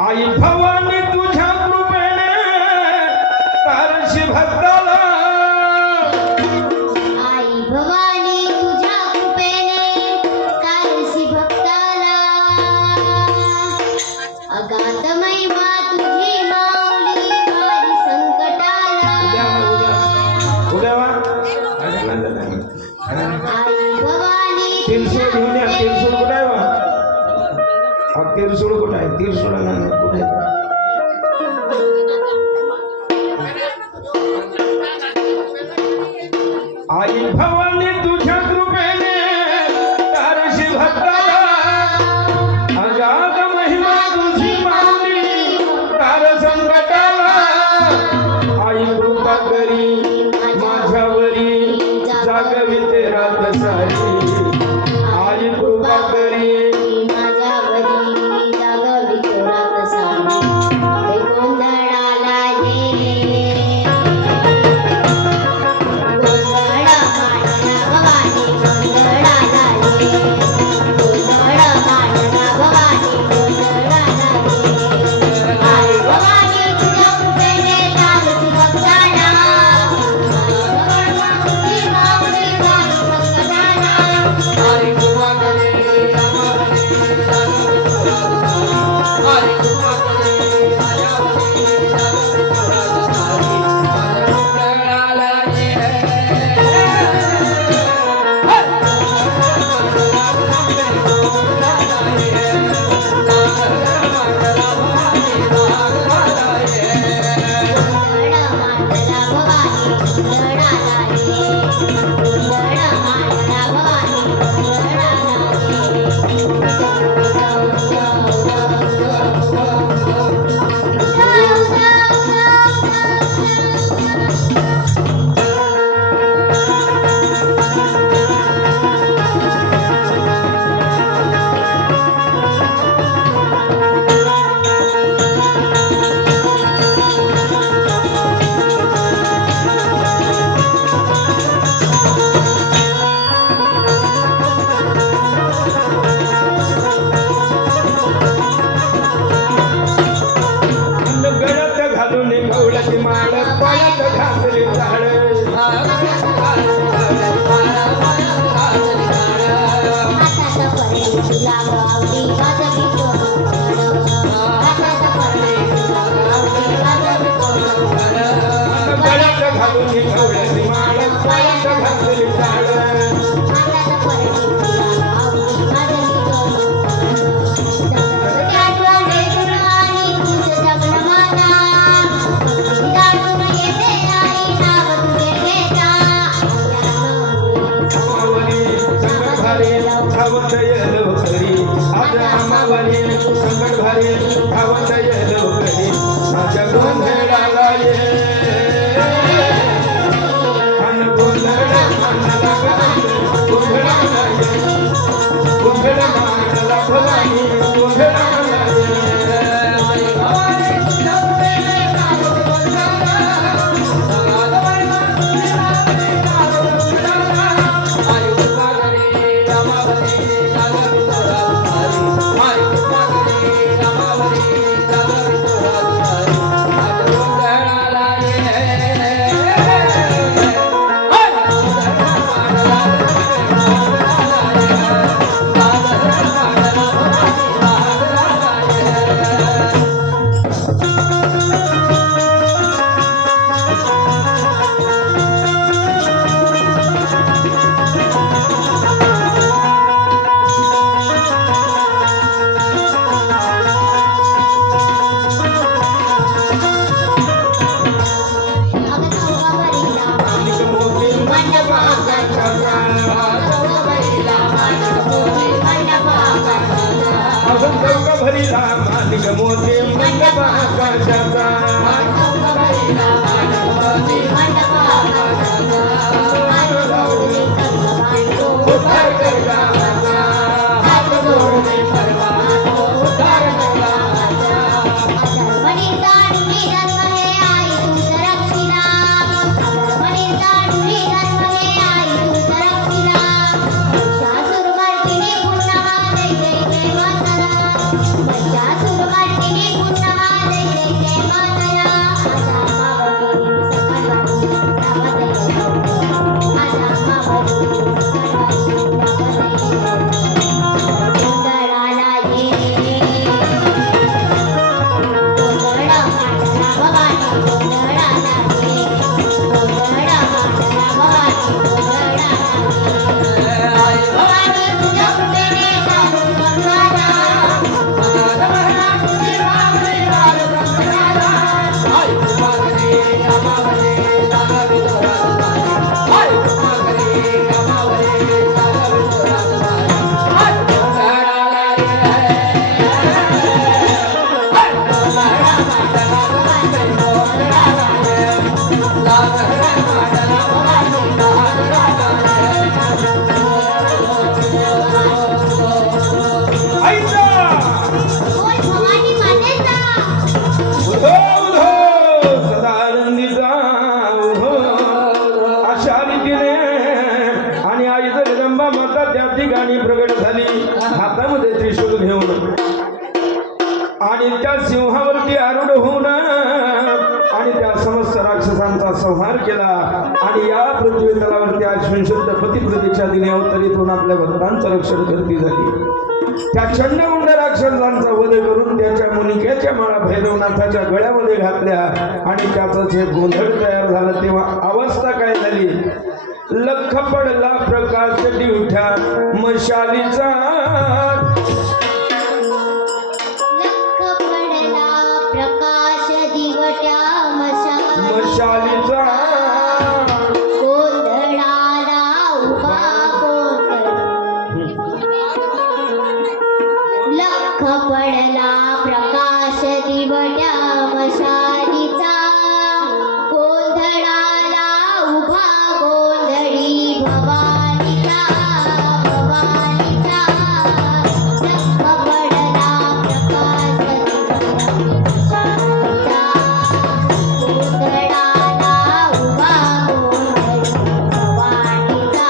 आई भवानी तुझ्या कृपेने तारशी भक्ताला आई भवानी तुझ्या कृपेने कारसी भक्ताला अगाध महिमा तुझी माऊली वारी संकटाला उद्या वा आई भवानी तिरसूळ घेऊन या तिरसूळ कुठे आहे वा तिरसूळ कुठे आहे तिरसूळ कुठे आहे आई भवानी तुझ्या कृपेने तारशी भक्ताला अगाध महिमा तुझी माऊली तार संकटाला आई कृपा करी माझ्यावरी जागविते रात सारी आई कृपा करी माझ्यावरी जागविते रात सारी गोंधळाला संकट भारी धावत येलो करी माझ्या गोंधळाला ये अन गोंधळ मनाला गोंधळाला ये गोंधळ मनाला भवानी गोंधळाला ये भरीला मालिक मोती मंडपा आकाशाचा शासुर माता त्या ठिकाणी प्रगट झाली हातामध्ये त्रिशूल घेऊन आणि त्या सिंहावरती आरूढ होऊन आणि त्या समस्त राक्षसांचा संहार केला आणि या पृथ्वी तलावरती अश्विन शुद्ध पतिप्रतीच्या दिनी अवतरित होऊन आपल्या भक्तांचं रक्षण करती झाली. त्या चंडमुंड राक्षसांचा वध करून त्याच्या मुनिक्याच्या माळा भैरवनाथाच्या गळ्यामध्ये घातल्या आणि त्याचं जे गोंधळ तयार झालं तेव्हा अवस्था काय झाली. लख पडला प्रकाश दिवठ्या मशालीचा प्रकाश दिवट्या मशालीचा गोंधळाला उभा लख पडला प्रकाश दिवट्या मशालीचा गोंधळाला उभा गोंधळी भवानीचा भवानीचा लख पडला प्रकाश दिवट्या गोंधळाला उभा गोंधळी भवानीचा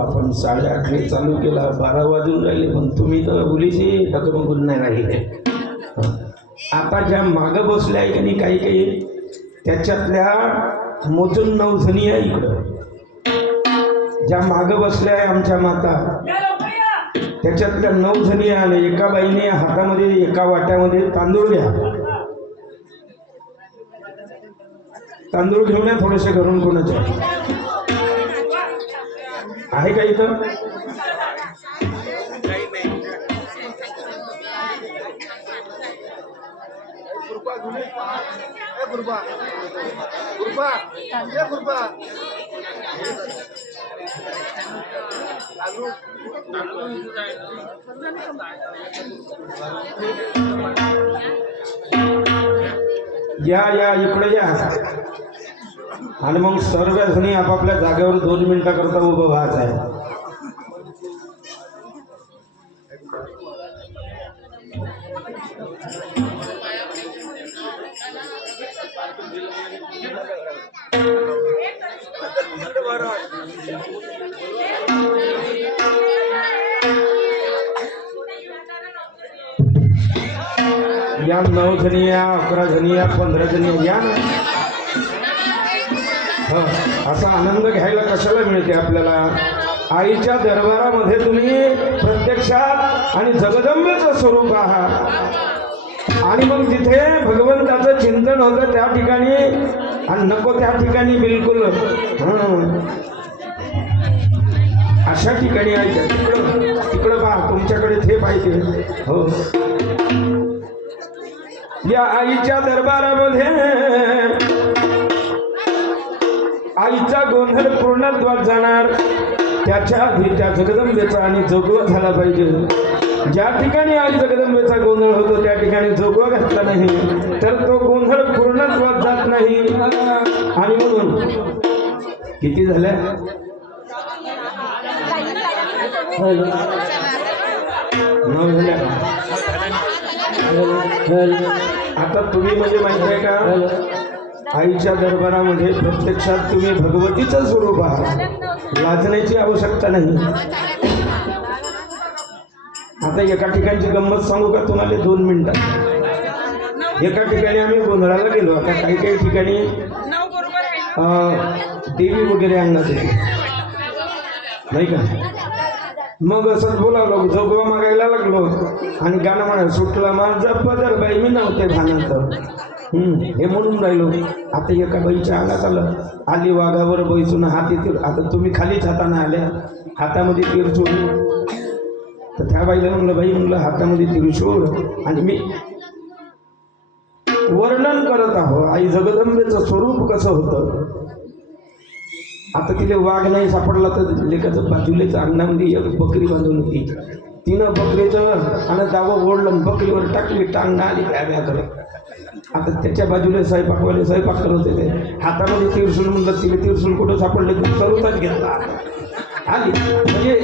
आपण 8:30 चालू केला 12 वाजून राहिले पण तुम्ही तर मुलीची डगमगून नाही राहिले. आता ज्या मागं बसल्या आहे की नाही काही काही त्याच्यातल्या मोजून 9 जणी आहे इकडं. ज्या मागं बसल्या आहे आमच्या माता त्याच्यातल्या 9 जणी आले. एका बाईने हातामध्ये एका वाट्यामध्ये तांदूळ घ्या. तांदूळ घेऊन या थोडेसे घरून कोणाच्या आहे का इथं. या या इकडे या आणि मग सर्व जणी आपापल्या जागेवर 2 मिनिटाकरता उभं व्हायचं आहे. या 9 जणी या 11 जणी या 15 जणी या ना. असा आनंद घ्यायला कशाला मिळते आपल्याला. आईच्या दरबारामध्ये तुम्ही प्रत्यक्षात आणि जगदंबेचं स्वरूप आहात आणि मग जिथे भगवंताचं चिंतन होतं त्या ठिकाणी आणि नको त्या ठिकाणी बिलकुल अशा ठिकाणी आईच्या तिकडं पहा तुमच्याकडे ते पाहिजे. हो या आईच्या दरबारामध्ये आईचा गोंधळ पूर्णत्वात जाणार त्याच्या आधी त्या जगदंबेचा आणि जोगवा झाला पाहिजे. ज्या ठिकाणी आई जगदंबेचा गोंधळ होतो त्या ठिकाणी जोगवा घातला नाही तर तो गोंधळ पूर्णत्वात जात नाही. आणि म्हणून किती झाल्या 9 झाल्या. आता तुम्ही म्हणजे माहिती आहे का आईच्या दरबारामध्ये प्रत्यक्षात तुम्ही भगवतीचं स्वरूप आहात. लाजण्याची आवश्यकता नाही. आता एका ठिकाणची गंमत सांगू का तुम्हाला 2 मिनिटात. एका ठिकाणी आम्ही गोंधळाला गेलो. आता काही काही ठिकाणी देवी वगैरे आणणार नाही का. मग असंच बोलावलं जोगवा मागायला लागलो आणि गाणं म्हणायला सुटलं माझा पदर बाई मी नव्हते भानात हे म्हणून राहिलो. आता एका बाईच्या अंगात आलं आली वाघावर बैसून हाती आता तुम्ही खालीच हाताने आल्या हातामध्ये तिरचूळ. तर त्या बाईला म्हणलं बाई म्हणलं हातामध्ये तिरचूळ आणि मी वर्णन करत आहो आई जगदंबेचं स्वरूप कसं होतं. आता तिथे वाघ नाही सापडला तर लेखाचं बाजूलेच अंगणामध्ये एक बकरी बांधून होती. तिनं बकरीचं आणि दावं ओढलं बकरीवर टाकली टांगणं आली भ्या करत. आता त्याच्या बाजूला स्वयंपाकवाले स्वयंपाक करत होते हातामध्ये तिरसूल म्हणलं तिने तिरसूल कुठं सापडले तर सर्वताच घेतला आली. म्हणजे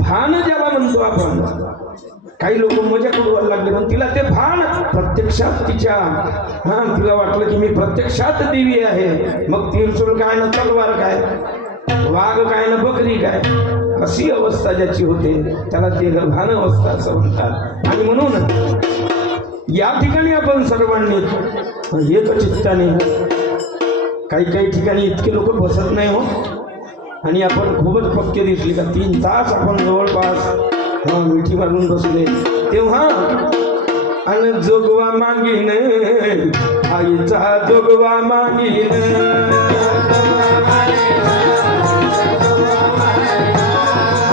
भान ज्याला म्हणतो आपण. काही लोक मजा करू लागले पण तिला ते भान प्रत्यक्षात तिच्या तिला वाटलं की मी प्रत्यक्षात देवी आहे. मग तिरसूल काय ना तलवार काय वाघ काय ना बकरी काय अशी अवस्था ज्याची होते त्याला ते भान अवस्था असं म्हणतात. आणि म्हणून या ठिकाणी आपण सर्वांनी एक चित्ताने काही काही ठिकाणी इतके लोक बसत नाही हो आणि आपण खूपच पक्के दिसले का 3 तास आपण जवळपास मिठी मारून बसले तेव्हा आणि जोगवा मागीन आईचा जोगवा मागीन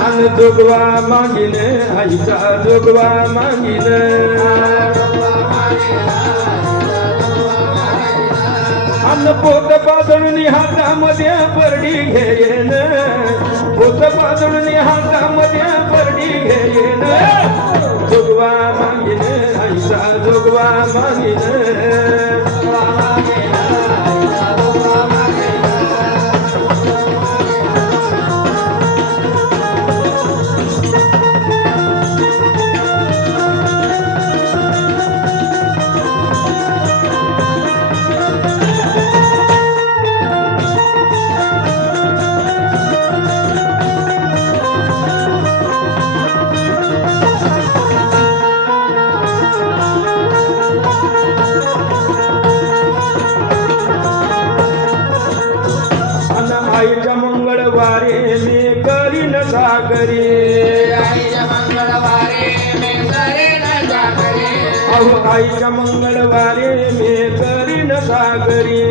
आणि जोगवा मागीन आईचा जोगवा मागीन अन्न पोत पाजळून हातामध्ये परडी घेईन पोत पाजळून हातामध्ये परडी घेईन जोगवा मागीन आईचा जोगवा मागीन आईच्या मंगळवारी मी करीन सागरी आईच्या मंगळवारी मी करीन सागरी अहो आईच्या मंगळवारी मी करीन सागरी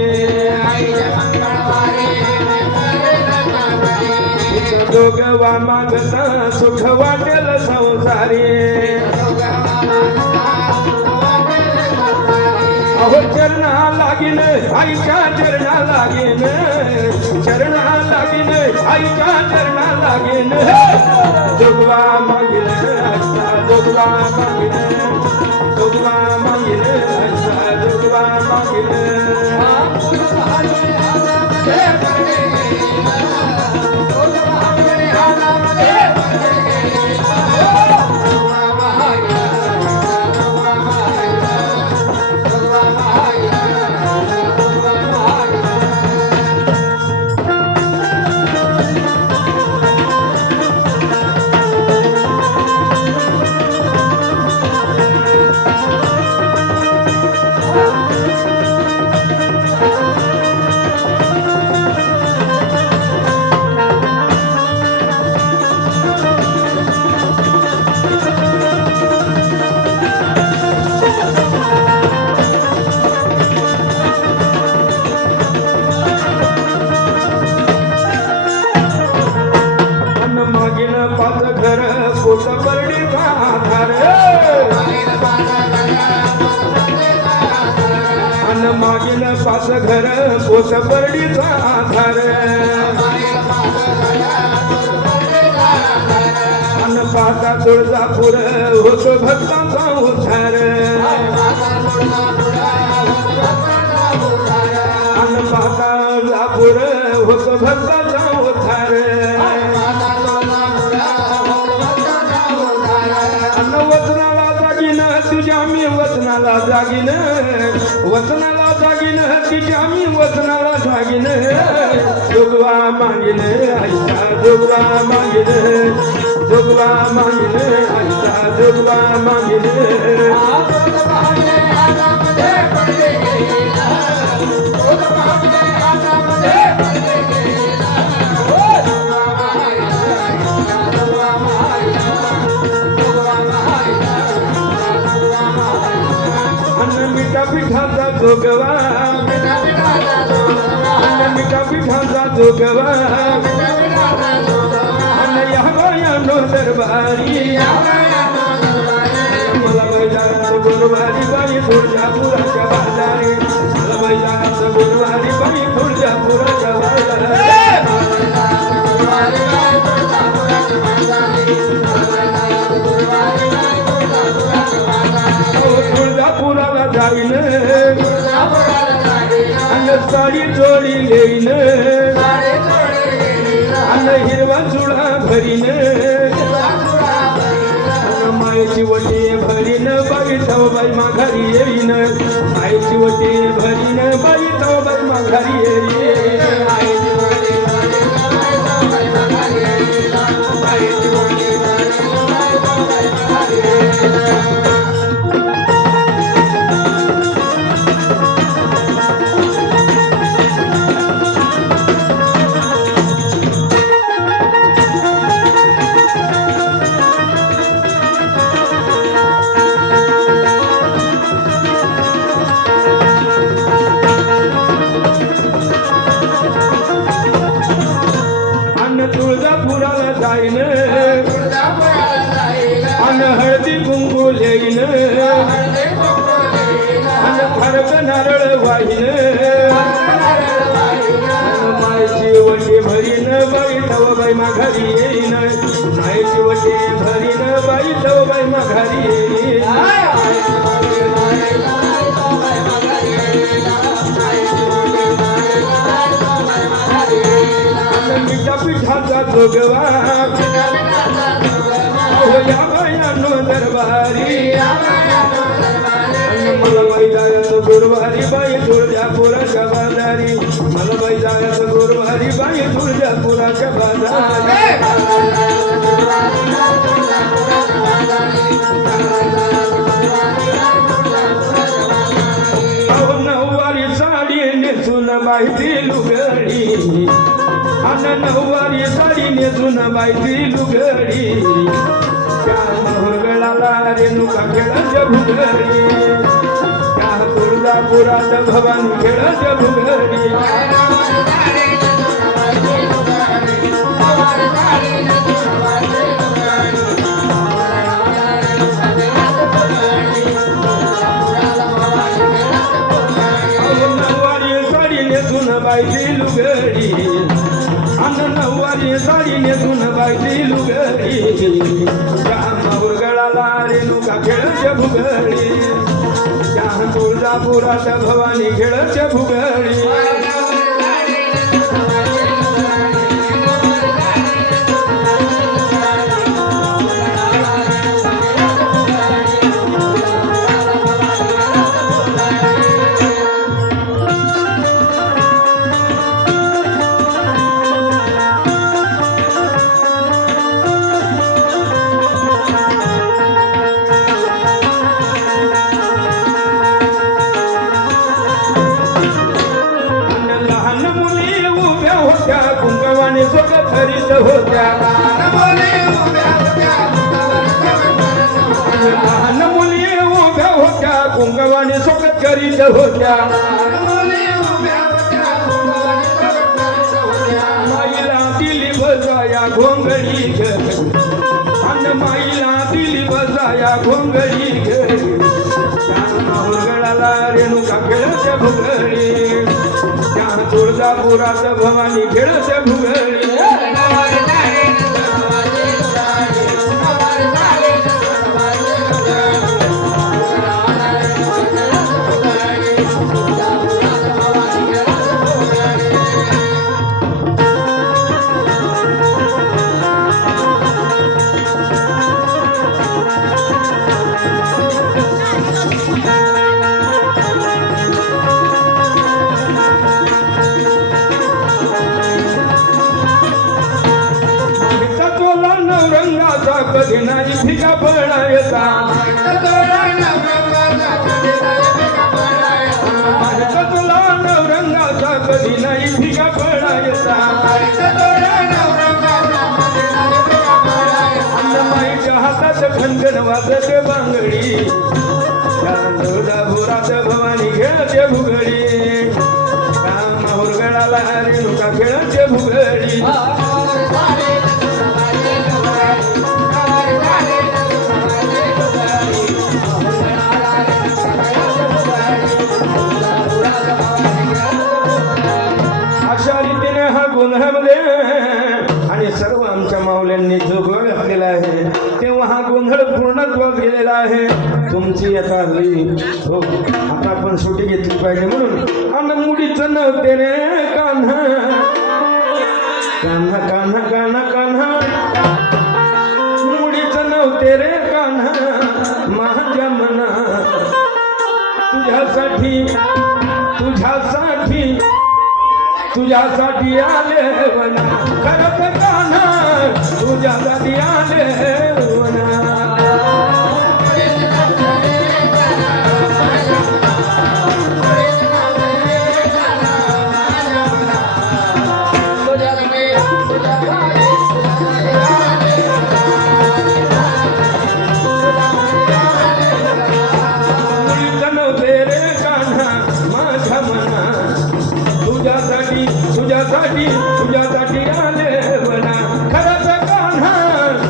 आईच्या मंगळवारी मी करीन सागरी जोगवा मागता सुख वाटेल संसारी अहो चरणा लागीन आईच्या चरणा लागेन चरणा लागीन आईच्या चरणा लागेन जोगवा मागीन असा जोगवा मागीन जोगवा मागीन असा जोगवा मागीन मागीन पाच घर पोट बर्डीचा आधार अन मागीन पाच घर पोट बर्डीचा आधार अन पाचा तुळजापूर होतो भक्तांचा उद्धार अन पाचा तुळजापूर होतो भक्तांचा उद्धार वचनाला जागीन तुझ्या मी वचनाला जागीन वचनाला जागीन तुझ्या मी वचनाला जागीन जोगवा मागीन आईचा जोगवा मागीन जोगवा मागीन आईचा जोगवा मागीन मिठा पिठाचा जोगवा मिठा पिठाचा जोगवा यानो दरबारी मला मैदानात गुरुवारी बाई तुळजापुराच्या बाजारी मला मैदानात गुरुवारी बाई तुळजापुराच्या बाजारी तुळजापुराला जाईन आणि साडी जोडी घेईन आणि हिरवा चुडा भरीन मायची वटी भरीन बाई बाई माघारी येईन मायची वटी भरीन बाई बाई माघारी येईन तुळजापुराला जाईन अन हळदी कुंकू लेईन अन फरक नारळ वाईन मायची वटी भरीन बाई बाई माघारी येईन मायची वटी भरीन बाई बाई माघारी येईन मिठा पिठाचा जोगवा यानो दरबारी मला मैदानात गुरुवारी बाई तुळजापुराच्या बाजारी मला मैदानात गुरुवारी बाई तुळजापुराच्या बाजारी नऊवारी साडी नेसून माहिती लुगडी अन नऊवारी साडी नेसून माहिती लुगडी त्या मोहगळाला रेणुका खेळाच्या भुगडी त्या तुळजापुरात भवानी खेळाच्या भुगडी बायली लुगडी अन्न नऊवारी साडी नेसून बायली लुगडी त्या माऊर गळाला रेणुका खेळच्या भुगडी त्या तुळजापुरात भवानी खेळच्या भुगडी कुंकवाने सोबत हरीत होत्या लहान मुली उभ्या होत्या कुंकवाने सोबत करीत होत्या माईला दिली बजाया घोंगडी अन्न माईला दिली बजाया घोंगडी गळाला रेणुका खेळच्या भुगडी त्या तुळजापुरात भवानी खेळच्या भुगडी कधी नाही फिका पडायचा तुला नवरंगाचा कधी नाही फिका पडायचा माईच्या हातात खणखण वाजते बांगडी भोरात भवानी खेळते भुगडी माहूर गळाला रेणुका खेळते भुगडी अशा रीतीने हा गोंधळामध्ये आणि सर्व आमच्या माऊल्यांनी जो गोळ घातलेला आहे तेव्हा हा गोंधळ पूर्णत्वास गेलेला आहे तुमची आता हो आता आपण सुट्टी घेतली पाहिजे म्हणून अन्न मुडीचं नव्हते रे कान्हा कान्हा कान्हा कान्हा कान्हा मुडीचं नव्हते रे कान्हा माझ्या मना तुझ्यासाठी तुझ्यासाठी तुझ्यासाठी आले वना करत कान्हा तुझ्यासाठी आले वना तुझ्यासाठी तुझ्यासाठी आले वना खरंच कान्हा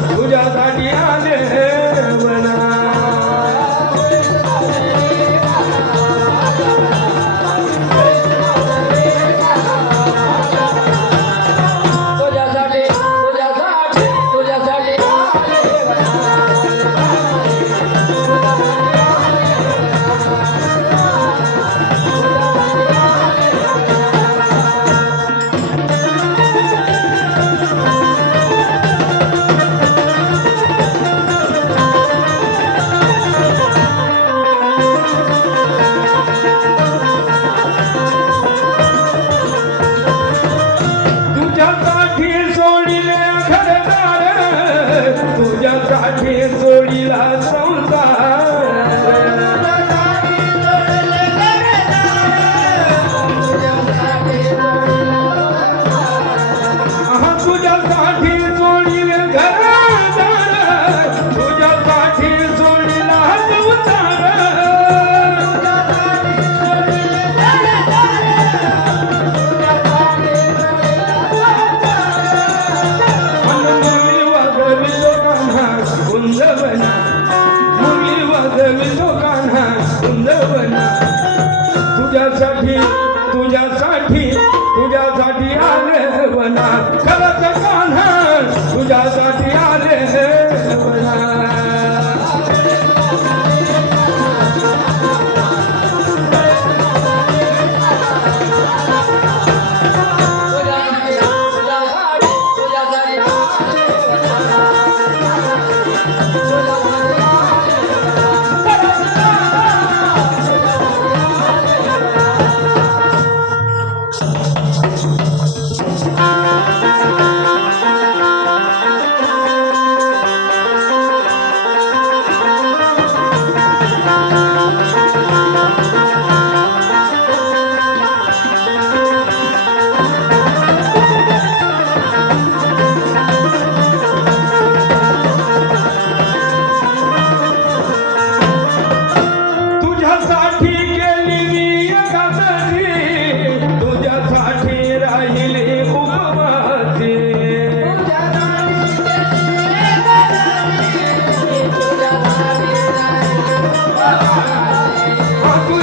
तुझ्यासाठी आले वना तुझ्यासाठी तुझ्यासाठी तुझ्यासाठी तुझ्यासाठी जोडीला तुझ्यासाठी जोडीले घरदार तुझ्यासाठी जोडीला कुंदवना मुरली वाजवितो कान्हा कुंदवना तुझ्यासाठी तुझ्यासाठी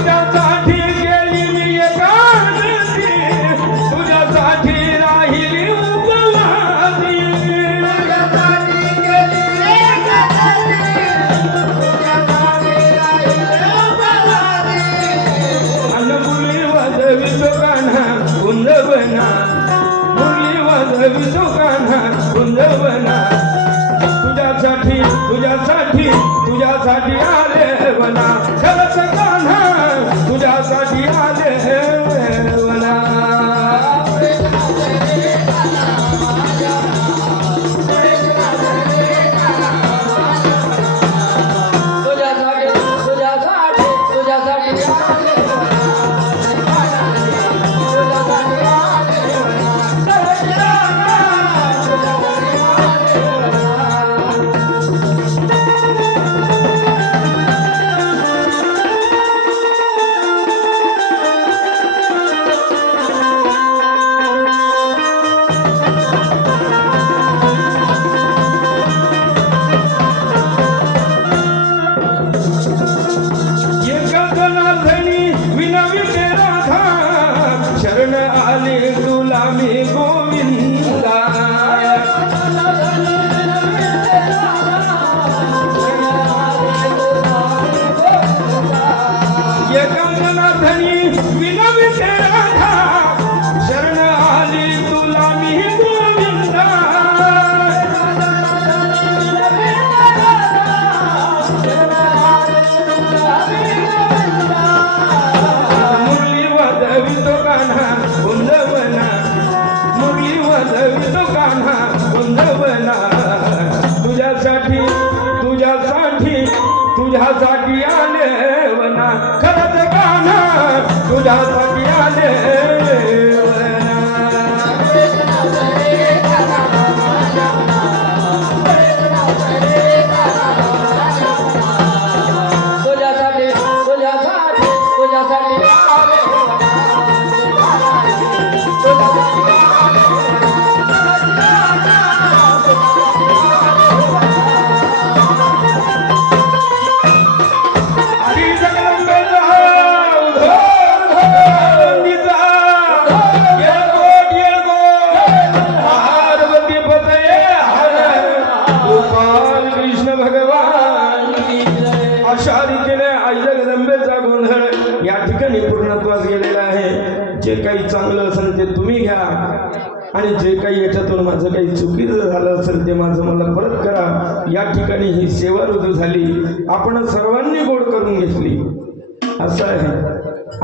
तुझ्यासाठी गेली मी एकादशी, तुझ्यासाठी राहिली उपवासी. अन मुली वाजवितो कान्हा कुंदवना, मुली वाजवितो कान्हा कुंदवना. तुझ्यासाठी तुझ्यासाठी तुझ्यासाठी आले वना, खरंच कान्हा तुझ्यासाठी आले वना. शरण आले तुला मी गोविंदा. एकांतनाथनी विनविते राधा, शरण आली तुला मी गोविंदा. मुरली वाजवितो कान्हा कुंदवना, मुरली वाजवितो कान्हा कुंदवना. तुझ्यासाठी तुझ्यासाठी तुझ्यासाठी आले वना, खरंच कान्हा तुझ्यासाठी आले वना. हरी जगदंबेचा उधोधोंडीचा येळकोट पार्वती पतये हर गोपाल कृष्ण भगवान की जय. अशा रीतीने आई जगदंबेचा गोंधळ या ठिकाणी पूर्णत्वास गेलेला आहे. जे काही चांगलं असेल ते तुम्ही घ्या आणि जे काही याच्यातून माझं काही चुकीचं झालं असेल ते माझं मला परत करा. या ठिकाणी ही सेवा रुजू झाली, आपण सर्वांनी गोड करून घेतली. असं आहे,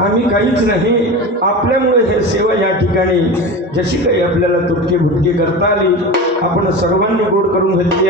आम्ही काहीच नाही, आपल्यामुळे हे सेवा या ठिकाणी जशी काही आपल्याला तुटकी भुटकी करता आली, आपण सर्वांनी गोड करून घेतली.